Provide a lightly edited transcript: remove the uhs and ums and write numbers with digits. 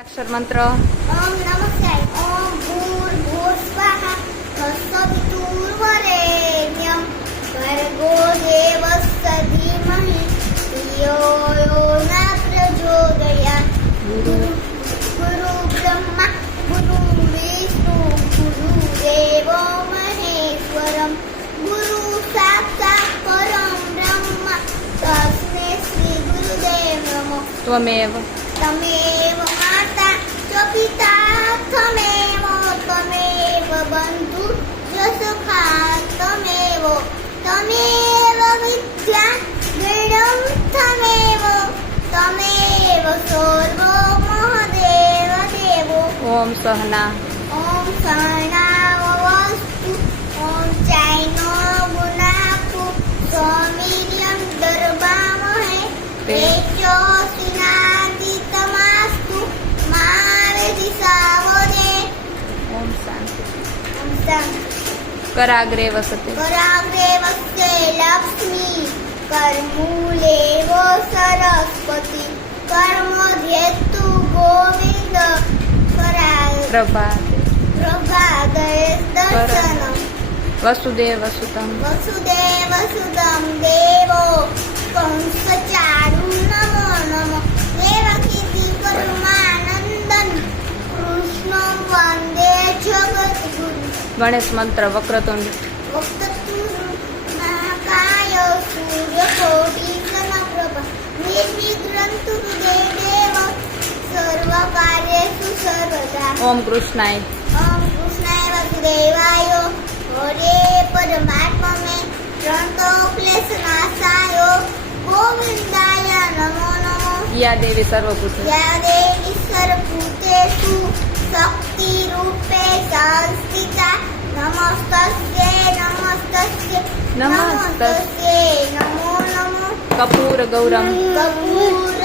अक्षर मंत्र ओम नमः शिवाय। ओम भूर्भुवस्वः तत्सवितुर्वरेण्यं भर्गो देवस्य धीमहि धियो यो न प्रचोदयात्। गुरु ब्रह्मा गुरु विष्णु गुरुदेवो महेश्वरं गुरु साक्षात् परं ब्रह्म तस्मै श्री गुरुदेव नमः। त्वमेव तमेव माता च पिता त्वमेव बन्धु च सखा त्वमेव विद्या दृढं त्वमेव सर्वमहदेव देवो। ओम सहना ॐ सहनाववस्तु ॐ चाइनो गुणाकु सौमीर्यं दर्भामहे तेजस्विनादितमस्तु मा विद्विषावदे। ओम शांति ॐ शान्ति। कराग्रे वसते कराग्रे वस्ते लक्ष्मी करमूले वो सरस्वती कर्मध्येतु गोविन्द प्रभाते प्रभाते दर्शनम्। वसुदेव सुतं वसुदेवसुतं देवो कंसचारु नमो नमः देवकी परमानन्दं कृष्णं वन्दे जगद्गुरुं। गणेश मंत्र वक्रतुंड वक्रतुण्डमहाकाय सूर्यकोटिसमप्रभा निर्विघ्नं कुरु देव सर्वकार्येषु सर्वदा। ओम कृष्णाय ओम कृष्णाय वासुदेवाय हरे परमात्मा में प्रणतोक्लेशनाशाय गोविंदाय नमो नमो। या देवी सर्वभूते या देवी सर्वभूतेषु शक्तिरूपे संस्थिता नमस्तस्यै नमो नमो। कपूर गौरम कपूर